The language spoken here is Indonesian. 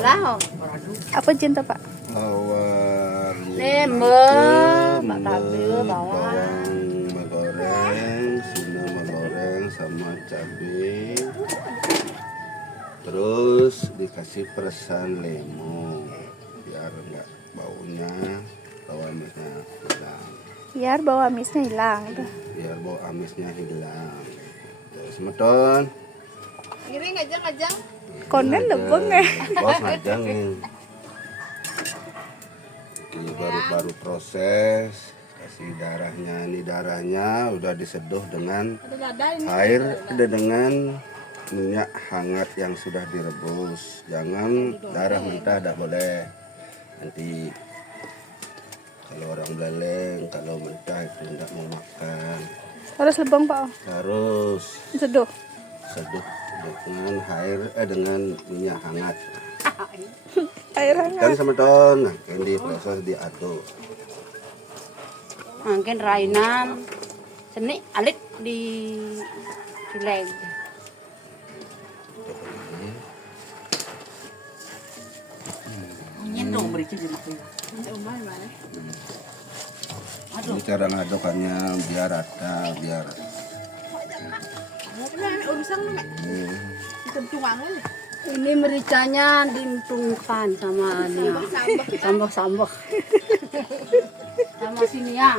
Lawar. Apa cinta Pak? Lawar. Bawang. Menggoreng, sini menggoreng sama cabai. Terus dikasih peresan lemon biar enggak baunya bau amisnya hilang. Biar bau amisnya hilang. Biar bau amisnya hilang. Terus meton. Ini ngajang-ngajang. Konen lebeng ya. Bos ngajang nih. Ini baru proses kasih darahnya. Ini darahnya udah diseduh dengan air dengan minyak hangat yang sudah direbus. Jangan darah mentah, tidak boleh. Nanti kalau orang beleleng, kalau mentah itu tidak mau makan. Harus lebeng Pak. Harus Seduh. seduh dengan air dengan minyak hangat. Air Kan hangat. sama ton, nah, di proses diaduk. Mungkin rainan. Seni alit di Cileg. Nyendong beri cilik. Ini cara ngadokannya biar rata, biar Ini mericanya diuntungkan sama dia. Sambok. Sama sini ya.